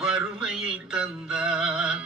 வறுமையை தந்தான்